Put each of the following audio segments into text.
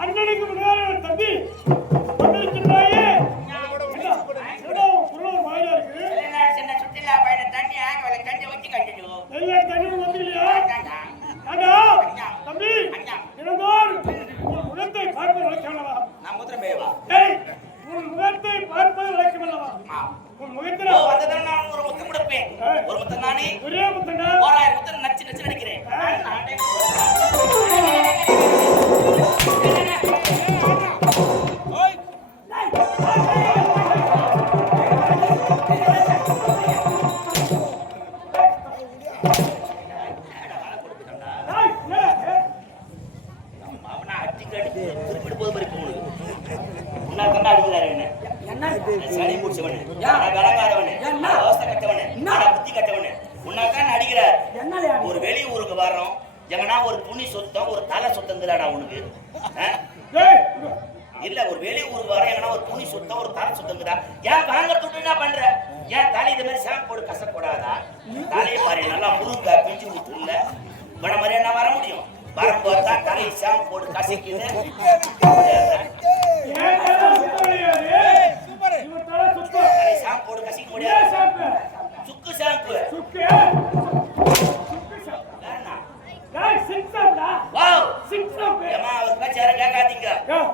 அண்ணனுக்கு முன்னாடி தம்பி வந்திருக்கிறாயே சின்ன சுற்றுலா பயண தண்ணி ஆக தண்ணி வச்சு கட்டிடு எல்லா தண்ணியும் வந்துலையா தம்பி இறந்தோர் உன் முகத்தை பார்ப்பது வழக்கமல்லவா நான் முத்திரம் பேவா உன் முகத்தை பார்ப்பது வழக்கமல்லவா உன் முகத்தில் வந்ததான் நான் ஒரு முத்தம் கொடுப்பேன் ஒரு முத்தம் நானே ஒரே முத்தம் 1000 முத்தம் நச்சு நச்சு நினைக்கிறேன் சனி முடிச்சவனே கலங்காதவனே அவஸ்தை கட்டவனே புத்தி கட்டவனே உன்னாக்கான அடிக்கிறார் ஒரு வெளி ஊருக்கு வர்றோம் எங்கன்னா ஒரு துணி சுத்தம் ஒரு தலை சுத்தங்கிறாடா உனக்கு இல்ல ஒரு வெளி ஊருக்கு வரோம் எங்கன்னா ஒரு துணி சுத்தம் ஒரு தலை சுத்தங்கிறா ஏன் வாங்க துட்டு என்ன பண்ற ஏன் தலை இது மாதிரி ஷாம்பு போட்டு கசப்படாதா தலையை பாரு நல்லா முருங்கா பிஞ்சு ஊத்து இல்ல வட மாதிரி என்ன வர முடியும் வரும்போது தான் தலையை ஷாம்பு போட்டு கசக்கிது போடு கசிக்க முடியாது சுக்கு ஷாம்பு சுக்கு கேட்காதீங்க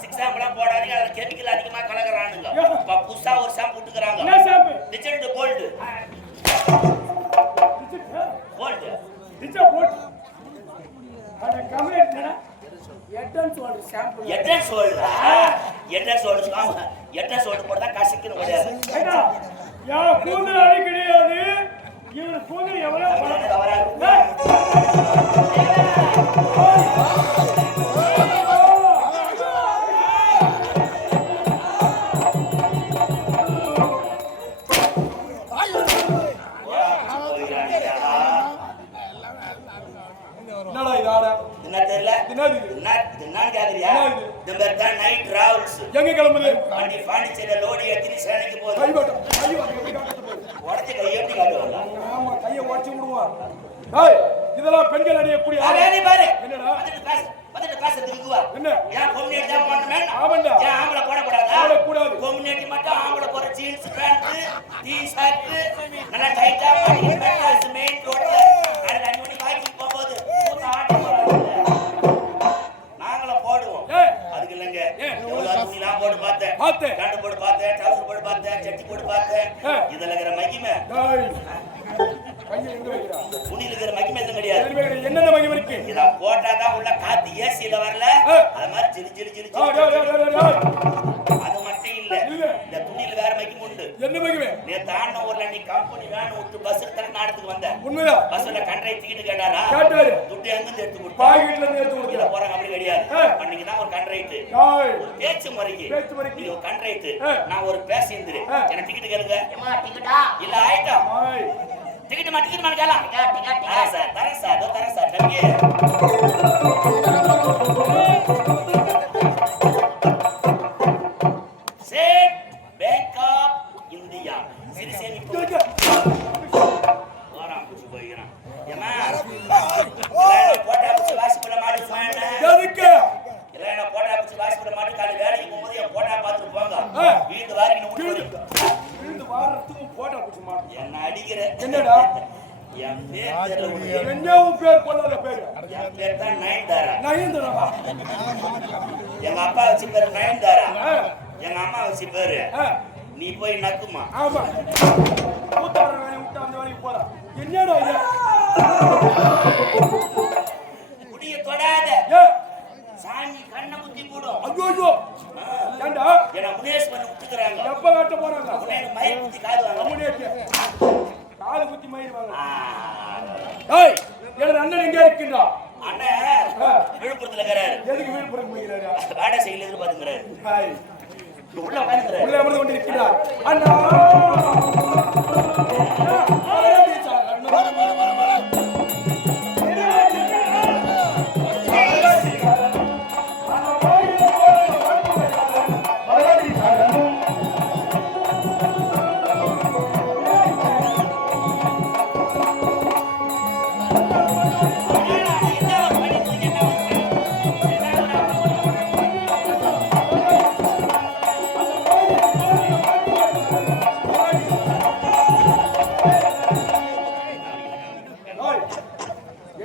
சிக்ஸ் ஷாம்புலாம் போடாதீங்க அதுல கெமிக்கல் அதிகமா கலக்குறானுங்க புதுசா ஒரு ஷாம்பு விட்டுக்கிறாங்க ரிச்சர்ட் கோல்டு கோல்டு போட்டா கசிக்கிற முடியாது கூந்தல் அடி கிடையாது இவரு கூந்தல் எவ்வளவு எங்க கிளம்புது வண்டி பாண்டிச்சேரி லோடி ஏத்தி சேனைக்கு போகுது உடைச்சு கையெட்டி காட்டுவாங்க ஆமா கையை உடைச்சு விடுவான் டேய் இதெல்லாம் பெண்கள் அடியக்கூடிய ஆளே பாரு என்னடா வந்துட்டு காசு திருக்குவா என்ன ஏன் கொம்யூனிட்டி தான் பண்ணமே ஆமாண்டா ஏன் ஆம்பளை போட கூடாதா போட கூடாது கொம்யூனிட்டி மட்டும் ஆம்பளை போற ஜீன்ஸ் பேண்ட் டி-ஷர்ட் நல்லா டைட்டா பண்ணி பேண்ட் மெயின் ரோட்ல அது 2 மணி வாங்கி போகும்போது கூட்ட ஆட்ட நாங்கள போடுவோம் அதுக்கு இல்லங்க எவ்வளவு துணிலாம் போட்டு பார்த்தேன் கண்டு போட்டு பார்த்தேன் ட்ரவுசர் போட்டு பார்த்தேன் சட்டி போட்டு பார்த்தேன் இதெல்லாம் இருக்கிற மகிமை கையை எங்க வைக்கிறா துணியில இருக்கிற மகிமை எதுவும் கிடையாது என்னென்ன மகிமை இருக்கு இத போட்டாதான் உள்ள காத்து ஏசில வரல அது மாதிரி ஜிலி ஜிலி ஜிலி அது மட்டும் இல்ல இந்த துணியில வேற மகிமை உண்டு என்ன மகிமை நீ தாண்ட ஊர்ல நீ கம்பெனி வேன் விட்டு பஸ்ல தர நாடத்துக்கு வந்த உண்மையா பஸ்ல கண்டக்டர் டிக்கெட் கேட்டாரா கேட்டாரு துட்டு எங்க இருந்து எடுத்து கொடுத்தா பாக்கெட்ல இருந்து எடுத்து கொடுத்தா போறாங்க அப்படி கிடையாது அன்னைக்கு தான் ஒரு கண்டக்டர் ஒரு பேச்சு முறைக்கு நீ ஒரு கண்டக்டர் நான் ஒரு பேசஞ்சர் எனக்கு டிக்கெட் கேளுங்க ஏமா டிக்கெட்டா இல்ல ஆயிட்டோம் டிக்கெட் மாட்டேன் கேளா டிக்கெட் தரேன் சார் தம்பி ஸ்டேட் பேங்க் ஆஃப் இந்தியா சிறிசேமி போறான் புடிச்சு போயிறான் ஏமா போட்டா புடிச்சு வாசி பண்ண மாட்டேன் எதுக்கு இல்ல போட்டா புடிச்சு வாசி பண்ண மாட்டேன் காலை வேலைக்கு போகும்போது என் போட்டா பார்த்துட்டு போங்க வீட்டு வாரிக்கு வீட்டு வாரத்துக்கு போட்டா புடிச்சு மாட்டேன் என்ன அடிக்கிற என்னடா என் பேர் தெரியல என்ன உன் பேர் கொள்ளாத பேர் என் பேர் தான் நயன்தாரா எங்க அப்பா வச்சு பேரு நயன்தாரா எங்க அம்மா வச்சு பேரு நீ போய் நக்குமா ஆமா கூத்தார வேலை விட்டு அந்த வேலைக்கு போறா என்னடா இது குடிய தொடாத சாமி கண்ணை குத்தி போடும் ஐயோ ஏண்டா என்ன முனேஷ் பண்ணி விட்டுக்கறாங்க எப்ப காட்ட போறாங்க முனேஷ் மயிர் குத்தி காதுவாங்க முனேஷ் காது குத்தி மயிர்வாங்க டேய் என் அண்ணன் எங்க இருக்கீங்க அண்ணன் விழுப்புரத்துல இருக்கறாரு எதுக்கு விழுப்புரம் போயிறாரு வாடா சைடுல எதிர்பார்த்துங்கறாரு ஹாய் உள்ள உட்கார்ந்துங்கறாரு உள்ள அமர்ந்து கொண்டிருக்கிறார் அண்ணா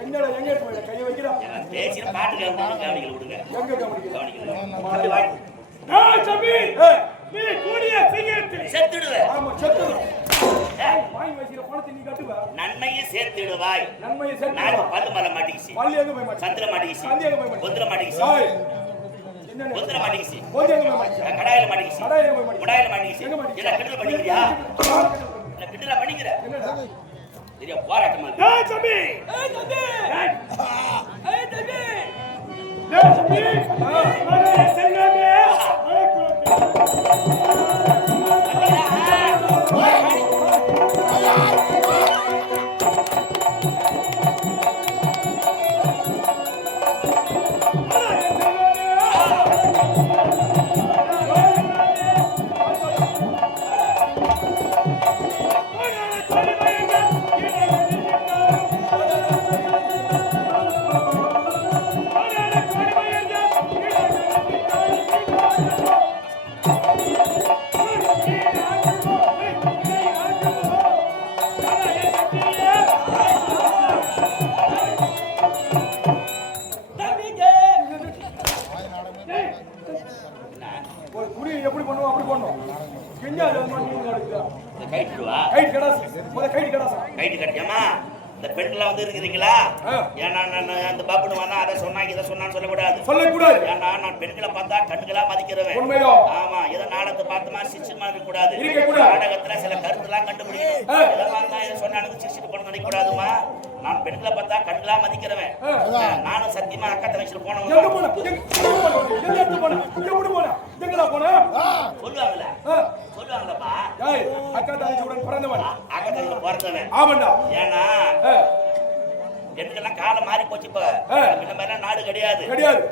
என்னடா எங்க போயிட கையை வைக்கிறா பேசின பாட்டு கவனிக்கல விடுங்க எங்க கவனிக்க கவனிக்கல தம்பி நீ கூடிய சீக்கிரத்தில் செத்துடுவே ஆமா செத்துடுவேன் வாங்கி வச்சிர பணத்தை நீ கட்டுவ நன்மையை சேர்த்துடுவாய் நன்மையை சேர்த்து நான் பல்லு மலை மாட்டிக்கிச்சு பள்ளி எங்க போய் மாட்டேன் சந்திர மாட்டிக்கிச்சு சந்தி எங்க போய் மாட்டேன் பொந்துல மாட்டிக்கிச்சு என்னன்னு பொந்துல மாட்டிக்கிச்சு போதி எங்க போய் மாட்டேன் கடாயில மாட்டிக்கிச்சு கடாயில போய் மாட்டேன் முடாயில மாட்டிக்கிச்சு எங்க மாட்டிக்கிச்சு? இல்ல கிண்டல் பண்ணிக்கிறியா இல்ல கிண்டல பண்ணிக்கிற என்னடா சரியா போராட்டமா இருக்கு ஏய் தம்பி ஏய் தம்பி ஏய் தம்பி மழை செல்லாமே மழை ஒரு குடி எப்படி பண்ணுவோம் அப்படி பண்ணுவோம் கிஞ்சா ஜெர்மன் நடக்குதா கைட்டுடுவா கைட் கடாஸ் முத கைட் கடாஸ் கைட்டு கட்டியாமா இந்த பெண்கள்லாம் வந்து இருக்கிறீங்களா ஏன்னா நான் அந்த பாப்புன்னு வந்தா அதை சொன்னாங்க இதை சொன்னான்னு சொல்லக்கூடாது சொல்லக்கூடாது ஏன்னா நான் பெண்களை பார்த்தா கண்களா மதிக்கிறவன் உண்மையோ ஆமா ஏதோ நாடகத்தை பார்த்தமா சிரிச்சுமா இருக்க கூடாது இருக்கக்கூடாது. நாடகத்துல சில கருத்துலாம் கண்டுபிடிக்கணும் இதை பார்த்தா இதை சொன்னாலும் சிரிச்சுட்டு போன நினைக்க கூடாதுமா நான் பெண்களை பார்த்தா கண்களா மதிக்கிறவன் நானும் சத்தியமா அக்கா தங்கச்சியில் எங்க போனவங்க போன எங்க போன எப்படி போன எங்கடா போன சொல்லுவாங்கல்ல சொல்லுவாங்களப்பா டேய் அக்கா தங்கச்சியுடன் பிறந்தவன் அக்கா தங்கச்சியில் பிறந்தவன் ஆமாண்டா ஏன்னா எனக்கெல்லாம் காலம் மாறி போச்சு இப்ப இந்த மாதிரிலாம் நாடு கிடையாது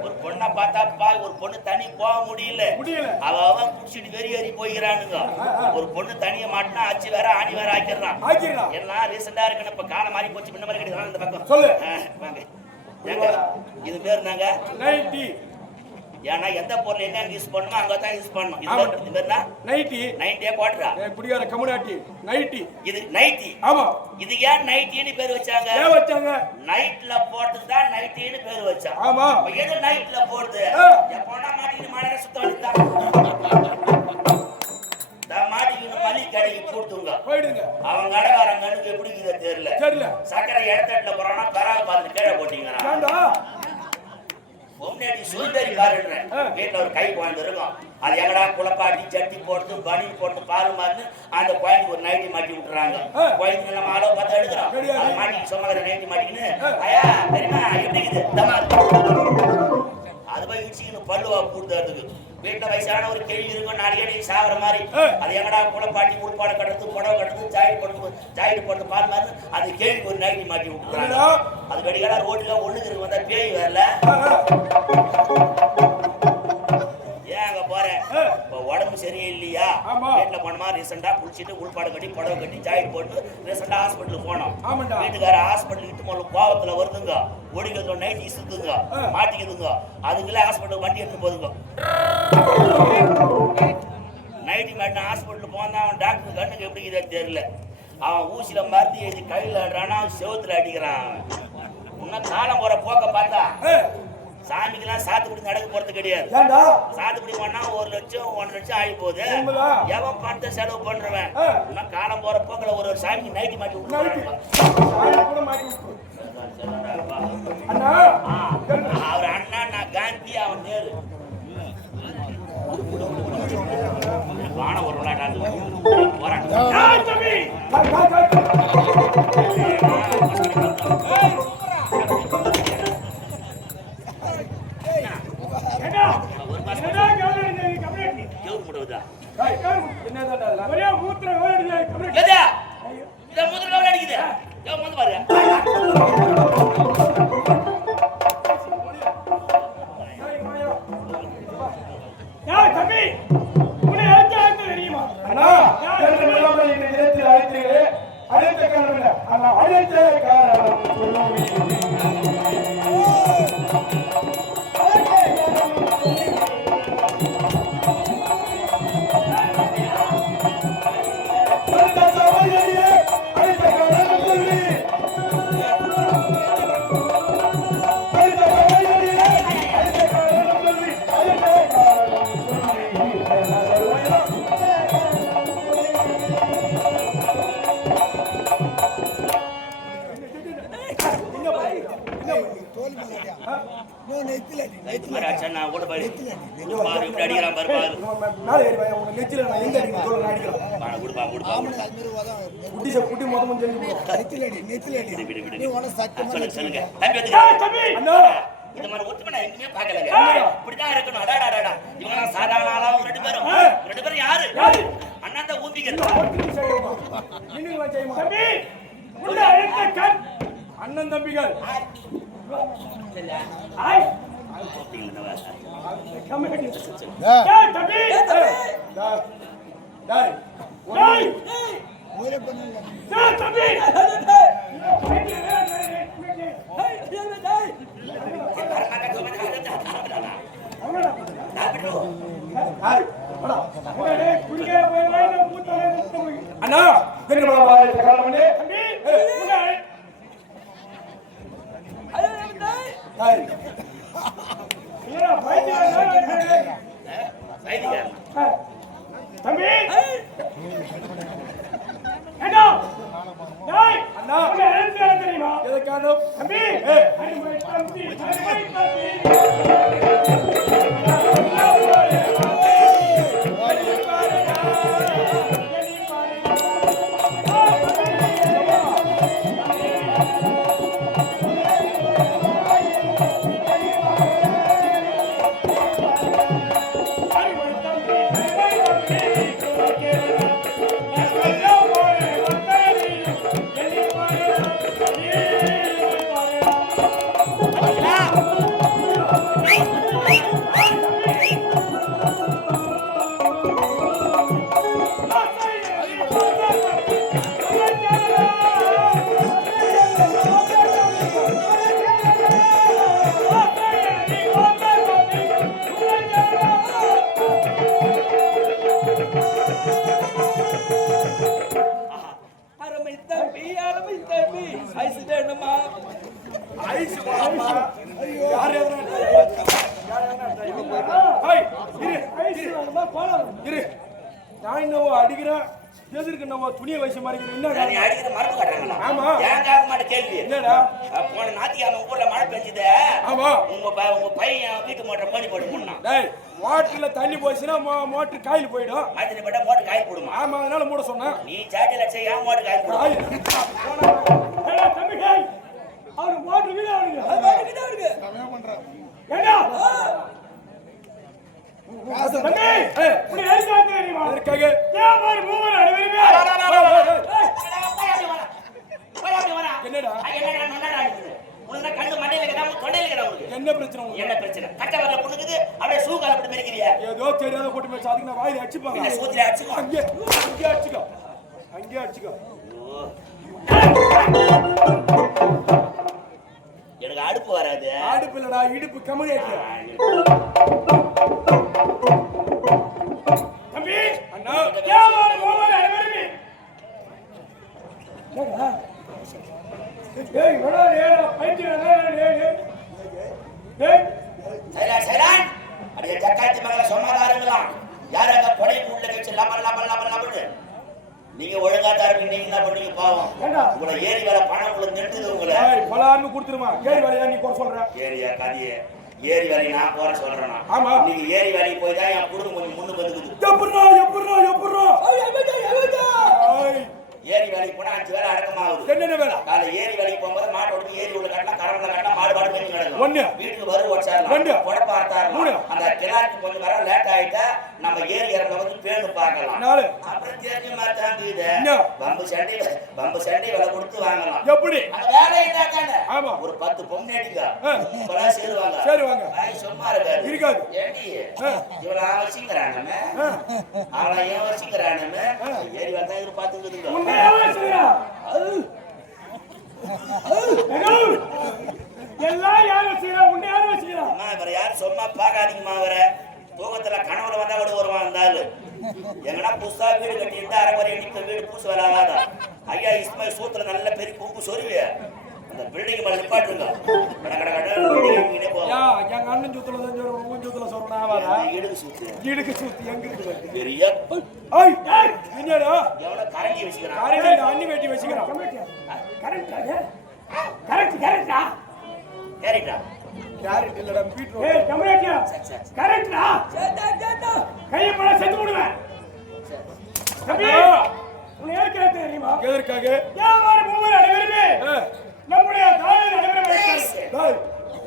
ஒரு பொண்ணை பார்த்தா ஒரு பொண்ணு தனி போக முடியல அவன் குடிச்சிட்டு வெறி போய்கிறானுங்க ஒரு பொண்ணு தனிய மாட்டினா அச்சு வேற ஆணி வேற ஆக்கிடுறான் எல்லாம் ரீசெண்டா இருக்குன்னு இப்ப காலம் மாறி போச்சு இந்த மாதிரி கிடையாது இந்த பக்கம் சொல்லு வாங்க ஏங்க இது பேர் நாங்க 90 ஏன்னா எந்த பொருள் எங்க யூஸ் பண்ணணுமோ அங்கதான் யூஸ் பண்ணணும் இது பேர்னா 90 குவாட்டரா குடியார கம்யூனிட்டி 90 இது 90 ஆமா இது ஏன் 90ன்னு பேர் வச்சாங்க ஏன் வச்சாங்க நைட்ல போறது தான் 90ன்னு பேர் வச்சாங்க ஆமா எது நைட்ல போறது எப்போனா மாட்டிட்டு மாடல சுத்த வேண்டியதா மாட்டிட்டு மல்லி கடைக்கு போட்டுங்க போயிடுங்க அவங்க கடைக்காரங்களுக்கு எப்படி இதை தெரியல சக்கரை இடத்துல போறானா தராக பார்த்து கீழே போட்டீங்கன்னா பொம்னாடி சுந்தரி காருன்றேன் வீட்டுல ஒரு கை குழந்தை இருக்கும் அது எங்கடா குளப்பாட்டி சட்டி போட்டு பனி போட்டு பால் மாறுன்னு அந்த குழந்தைக்கு ஒரு நைட்டி மாட்டி விட்டுறாங்க குழந்தைங்க நம்ம அளவு பார்த்து எடுக்கிறோம் அது மாட்டி சொன்னாங்க நைட்டி மாட்டிக்கின்னு ஐயா தெரியுமா எப்படி இருக்குது அது போய் இடிச்சிக்கின்னு பல்லுவா கூடுதறதுக்கு வீட்டுல வயசான ஒரு கேள்வி இருக்கும் நாளைக்கு சாகுற மாதிரி அது எங்கடா குளப்பாட்டி உள்பாடு கட்டுறது புடவை கட்டுறது ஜாயிட்டு போட்டு பால் மாதிரி அது கேள்விக்கு ஒரு நைட்டி மாட்டி விட்டுறாங்க அது கடிகால ரோட்டுல ஒண்ணுக்கு வந்தா பேய் வரல ஏன் அங்க போறேன் உடம்பு சரியில்லையா வீட்டுல போனோமா ரீசெண்டா குளிச்சுட்டு உள்பாடு கட்டி புடவை கட்டி ஜாயிட் போட்டு ரீசெண்டா ஹாஸ்பிட்டலுக்கு போனோம் வீட்டுக்கார ஹாஸ்பிட்டல் இட்டு போன கோவத்துல வருதுங்க ஓடிக்கிறதுல நைட் இசுதுங்க மாட்டிக்குதுங்க அதுக்குள்ள ஹாஸ்பிட்டல் வண்டி எடுத்து போதுங்க நைட்டி மாட்டின ஹாஸ்பிட்டல் போனா அவன் டாக்டர் கண்ணுக்கு எப்படி இதே தெரியல அவன் ஊசியில மருந்து எழுதி கையில் ஆடுறானா செவத்துல அடிக்கிறான் இன்னும் காலம் போற போக்க பார்த்தா சாமிக்கெல்லாம் சாத்துக்குடி நடக்க போறது கிடையாது சாத்துக்குடி பண்ணா 1 லட்சம் 1.5 லட்சம் ஆகி போகுது எவன் பணத்தை செலவு பண்றவன் இன்னும் காலம் போற போக்கில் ஒரு சாமிக்கு நைட்டி மாட்டி விட்டுறாங்க அவர் அண்ணா நான் காந்தி அவன் நேரு வான ஒரு மூத்திரம் என்ன பாரு என்ன தோல் மலையா நோ நெத்திலடி மாதிரி அடிச்சா நான் கூட பாரு பாரு இப்படி அடிக்கிறான் பாரு பாரு மேலே ஏறி வாயா உங்க நெத்தில நான் எங்க அடிக்கிறேன் சொல்ல நான் அடிக்கிறேன் பாரு கொடுப்பா கொடுப்பா ஆமன அது மாதிரி வதா குட்டி மொத்தமும் சொல்லி நெத்திலடி விடு விடு நீ உன சத்தியமா சொல்லுங்க சொல்லுங்க தம்பி வந்து தம்பி அண்ணா இந்த மாதிரி ஒத்துமை நான் எங்கேயுமே பார்க்கலங்க இப்படிதான் இருக்கணும் அடாடாடா இவங்க சாதாரண ஆளாவும் ரெண்டு பேரும் யாரு அண்ணா தான் ஊம்பிக்கிறது இன்னும் செய்யுமா தம்பி உள்ள எடுத்த கண் அண்ணன் தம்பிகள் ஆய் கமெடி டேய் தம்பி டேய் டேய் ஒரே பண்ணுங்க டேய் தம்பி அண்ணா தெரியுமா தம்பி தம்பி அண்ணா அண்ணா தெரியுமா எதுக்கான தம்பி அடிக்கிறேன் எதிர்க்கு நம்ம துணியை வயசு மாதிரி நீ அடிக்கிற மரபு காட்டுறாங்களா ஆமா ஏன் காக்க மாட்டேன் கேள்வி என்னடா போன நாத்தியாம ஊர்ல மழை பெஞ்சது ஆமா உங்க பையன் வீட்டு மோட்டர் பண்ணி போட்டு முன்னான் டேய் மோட்டர்ல தண்ணி போச்சுன்னா மோட்டர் காயில் போயிடும் மழை பட்டா மோட்டர் காய் போடுமா ஆமா அதனால மூட சொன்னேன் நீ சாட்டில செய்ய மோட்டர் காய் போடும் தம்பி டேய் அவர் மோட்டர் வீட அவனுங்க சமயம் பண்றான் ஏடா தம்பி இப்படி எழுதி தெரியுமா அதற்காக தேவர் மூவர் அடிவருமே என்னடா உனக்கு கண்ணு மண்டையில இருக்கா தொண்டையில இருக்கா உங்களுக்கு என்ன பிரச்சனை உங்களுக்கு என்ன பிரச்சனை கட்ட வரல புண்ணுக்குது அப்படியே சூ கால போட்டு மெரிக்கிறியா ஏதோ தெரியாத போட்டு போய் சாதிக்கு நான் வாயில அடிச்சுப்பாங்க இல்ல சூத்தில அடிச்சுக்கோ அங்கே அடிச்சுக்கோ எனக்கு அடுப்பு வராது அடுப்பு இல்லடா இடுப்பு கமலேட்டு தம்பி அண்ணா தேவர் மூவர் அடிவருமே ஏய் வடா ஏடா பைத்தியடா ஏய் சைலான் அப்படியே ஜக்காத்தி மகள சமாதானங்களா யார் அங்க கொடைக்கு உள்ள வச்சு லபன்னு நீங்க ஒழுங்கா தான் இருப்பீங்க நீங்க என்ன பண்ணீங்க பாவம் உங்களை ஏரி வேலை பணம் உங்களை நிறுத்துது உங்களை ஏய் பலான்னு கொடுத்துருமா ஏரி வேலையா நீ போற சொல்ற ஏரியா கதியே ஏரி வேலை நான் போற சொல்றேன் ஆமா நீங்க ஏரி வேலைக்கு போய் தான் என் குடும்பம் கொஞ்சம் முன்னு வந்துக்குது எப்பறா ஏரி வேலைக்கு போனா 5 வேலை அடக்கமாகுது என்னென்ன வேலை காலை ஏரி வேலைக்கு போகும்போது மாட்டை ஓடி ஏரி உள்ள கட்டினா கரம்புல கட்டினா மாடு பாடு மேய்ச்சி கிடக்கும் ஒண்ணு வீட்டுக்கு வரும் வச்சாரலாம் புடப்ப ஆத்தாரலாம் அந்த கிளாருக்கு கொஞ்சம் வர லேட் ஆயிட்டா நம்ம ஏரி இறங்க வந்து பேணு பார்க்கலாம் நாலு அப்புறம் தெரிஞ்ச மாட்டாங்க இது பம்பு சண்டை விலை கொடுத்து வாங்கலாம் எப்படி அந்த வேலை தானே ஆமா ஒரு 10 பொம்னேட்டிங்க இப்பெல்லாம் சேருவாங்க சும்மா இருக்காது ஏண்டி இவள வச்சுக்கிறானே அவளை ஏன் வச்சுக்கிறானே ஏரி வந்தா இவரு பார்த்துக்கிட்டு எல்லாம் யாரும் செய்யறா உன்னை யாரும் வச்சுக்கிறா அம்மா இவரை யாரும் சும்மா பார்க்காதீங்கம்மா அவரை தூக்கத்துல கனவுல வந்தா விட வருவான் இருந்தாலும் எங்கன்னா புதுசா வீடு கட்டி இருந்தா அரைக்குறை எண்ணிக்க வீடு பூசு வேலை ஆகாதா ஐயா இஸ்மாயில் சூத்துல நல்ல பெரிய பூக்கு சொருவிய அந்த பில்டிங் மேல நிப்பாட்டுங்க எங்க அண்ணன் சூத்துல உங்க சூத்துல சொல்றா ஆவாதா இடுக்கு சூத்து எங்க இருக்கு பெரிய என்னடா எவனோ கரண்டி வச்சுக்கிறான் கரண்டி அண்ணி வெட்டி வச்சுக்கிறான் கரெக்டா கேரிட்டா கேரட் இல்லடா பீட்ரூட் ஏய் கமலேட்டியா சரி சரி கரெக்டா கையை போட செத்து போடுவேன் தம்பி உன்னை யார் கேட்டு தெரியுமா எதற்காக வியாபார மூவர் அனைவருமே நம்முடைய தாயின் அனைவரும் டேய்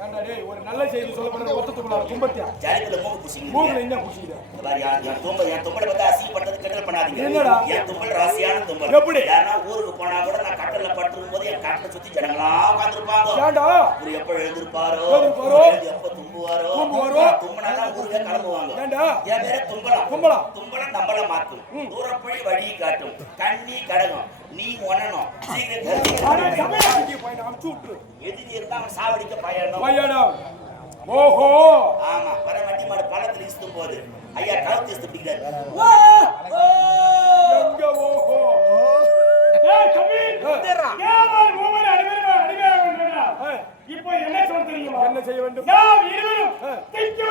ஏன்டா டேய் ஒரு நல்ல செய்தி சொல்ல போற ஒத்தத்துக்குள்ள கும்பத்தியா ஜாலிக்குள்ள மூக்கு பூசிங்க மூக்குல என்ன குடிச்சிட இந்த மாதிரி என் தும்பல் பத்தி அசிங்கப்பட்டது கிண்டல் பண்ணாதீங்க என்னடா? என் தும்பல் ராசியான தும்பல் எப்படி? யாரா ஊருக்கு போனா கூட நான் கட்டல்ல படுத்துக்கும் போது என் கட்டை சுத்தி ஜனங்களா உட்கார்ந்திருப்பாங்க ஏன்டா இவர் எப்ப எழுந்திருப்பாரோ எழுந்திருப்பாரோ? எப்ப தும்புவாரோ தும்புவாரோ? தும்பனாதான் ஊருக்கே கிளம்புவாங்க ஏன்டா என் பேரு தும்பலம் தும்பலம். தும்பலம் நம்மள மாத்தும் தூரப்படி வழி காட்டும் கண்ணி கடகம் நீ ஒண்ணணும் சீக்கிரம் தமிழ்நாட்டுக்கு போய் அமுச்சு விட்டு எதிரி இருந்தா அவன் சாவடிக்க பயணம் பையனா ஓஹோ ஆமா வர வண்டி மாடு பழத்துல இசுத்தும் போது ஐயா கழுத்து இசுத்து பிடிக்கிறாரு எங்க ஓஹோ ஏய் தம்பி வியாபார மூவர் அனைவரும் அடிமையாக இப்போ என்ன சொல்ல தெரியுமா என்ன செய்ய வேண்டும் நாம் இருவரும் திக்க